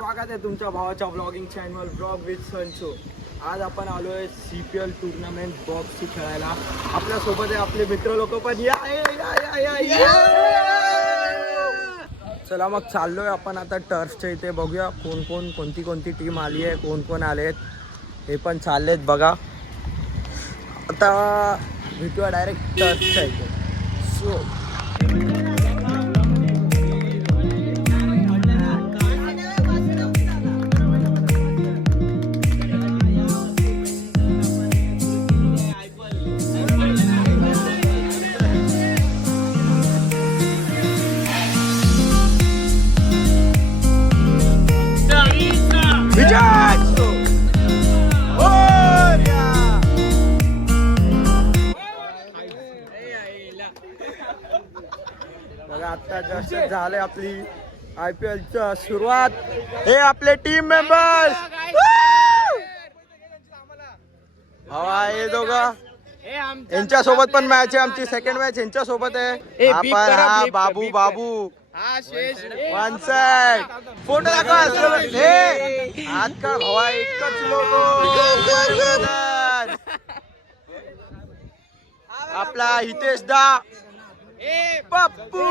स्वागत आहे तुमच्या भावाच्या ब्लॉगिंग चॅनल ब्लॉग विथ संचो। आज आपण आलोय CPL टूर्नामेंट बॉक्सची खेळायला। आपल्या सोबत आहे आपले मित्र लोक पण या चला मग चाललोय आपण आता टर्फच्या इथे। बघूया कोणती टीम आली आहे, कोण आलेत हे पण चाललेत बघा। आता भेटूया डायरेक्ट टर्फच्या इथे। सो बघा आता जस्ट झाले आपली IPL ची सुरुवात। हे आपले टीम मेंबर्स हवा हे दोघं यांच्या सोबत पण मॅच आहे आमची। सेकंड मॅच यांच्या सोबत आहे। हा बाबू वन साइड फोटो दाखवा। हे हात का हवा एकच लोगो आपला हितेश दा पप्पू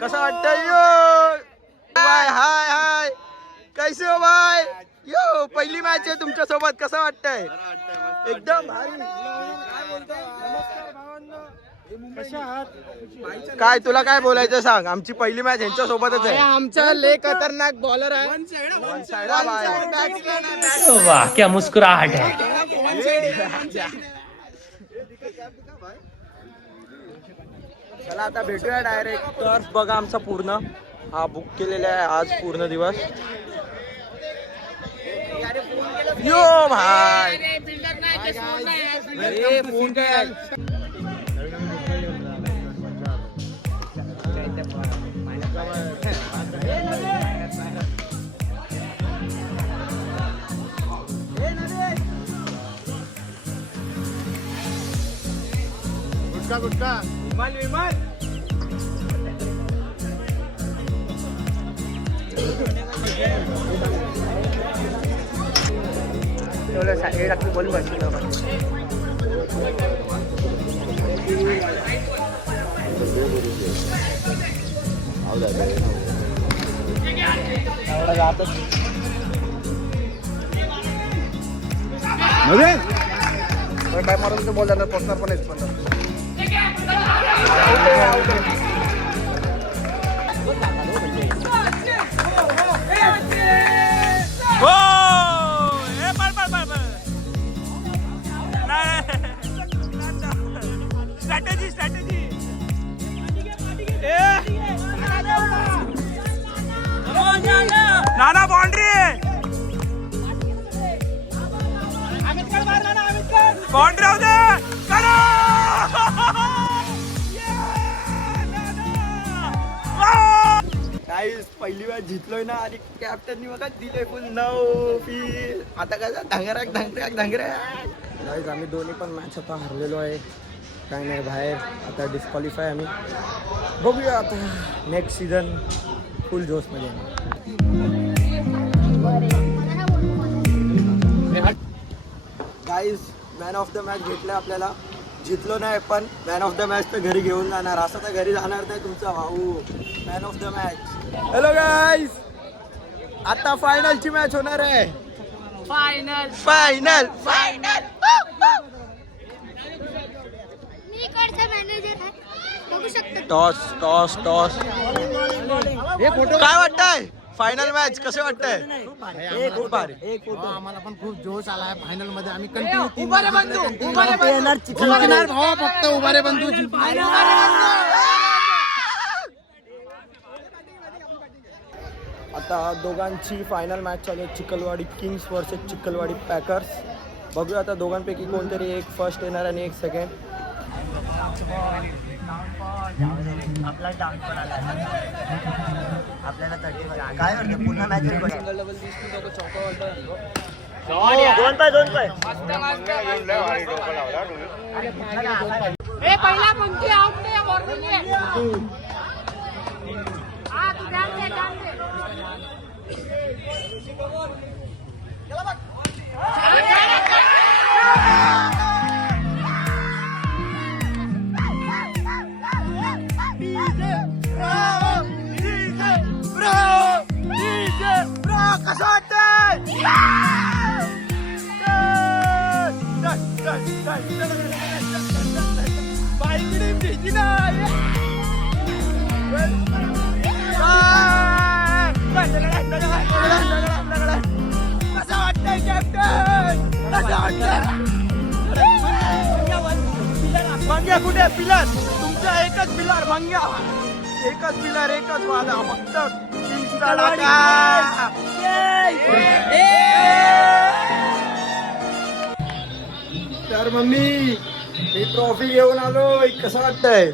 कसं वाटतंय बाय। हाय कैसे हो बाय? यो पहिली मॅच आहे तुमच्या सोबत, कसं वाटतंय? एकदम भारी। काय तुला काय बोलायचं सांग? आमची पहिली मॅच यांच्या सोबतच आहे। आमचा लय खतरनाक बॉलर आहे। वन साइड वाह क्या मुस्कुराहट है। चला आता भेटूया डायरेक्ट टर्फ। बघा आमचा पूर्ण हा बुक केलेला आहे आज पूर्ण दिवस। यो भाई फोन काय गुटका विमान बोलून काय मारून बोलणार पोचणार पण स्ट्रॅटेजी नाना बाउंड्री राहू दे। पहिली वेळ जिंकलोय ना आणि कॅप्टननी बघा दिले फुल 9 फील। आता कसं धांगरॅक आम्ही दोन्ही पण मॅच आता हरलेलो आहे। काय नाही बाहेर आता डिस्क्वालिफाय आम्ही। बघूया आता नेक्स्ट सीझन फुल जोशमध्ये। Guys man of the match भेटलं आपल्याला। जितलो नाही पण मॅन ऑफ द मॅच तर घरी घेऊन जाणार। असं तर घरी जाणार नाही तुमचा भाऊ। Man of the match. Hello guys आता फायनलची मॅच होणार आहे। फायनल मी इकडचा मॅनेजर आहे, बघू शकता। टॉस काय वाटतंय? फायनल मॅच कसं वाटतंय? खूप भारी। आम्हाला पण खूप जोश आलाय फायनल मध्ये। आम्ही कंटिन्यू उभारे बंधू आता दोघांची फायनल मॅच चालू आहे। Chikhalwadi Kings versus Chikhalwadi packers. बघूया आता दोघांपैकी कोणतरी एक फर्स्ट येणार आणि एक सेकंड। आपल्याला काय वाटतं पुन्हा मॅच दोन पाय पहिला पंक्ती आउट नाही वॉर्निंग आहे। हा तू ध्यान दे कुठे पिलर तुमचा एकच पिलर भंग्या एकच पिलर एकच वादा फक्त किंग्सचा टाका. तर मम्मी मी ट्रॉफी घेऊन आलोय कसं वाटतंय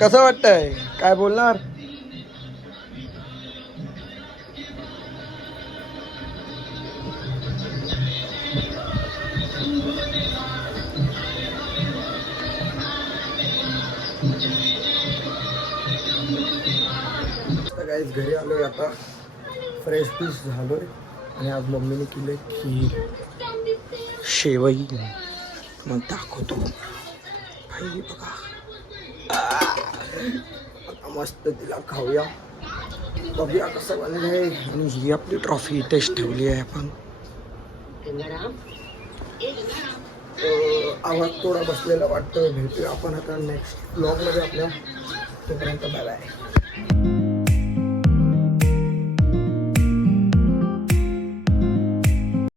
कसं वाटतंय काय बोलणार गाईस घरी आलोय आता फ्रेश पीस झालोय आणि आज मम्मीने केले खीर शेवई मग दाखवतो भाई बघा आता मस्त तिला खाऊया बघूया कसं बनलंय आणि ही आपली ट्रॉफी इथेच ठेवली आहे आपण आवाज थोडा बसलेला वाटतोय भेटूया आपण आता नेक्स्ट ब्लॉगमध्ये आपल्या तोपर्यंत बाय बाय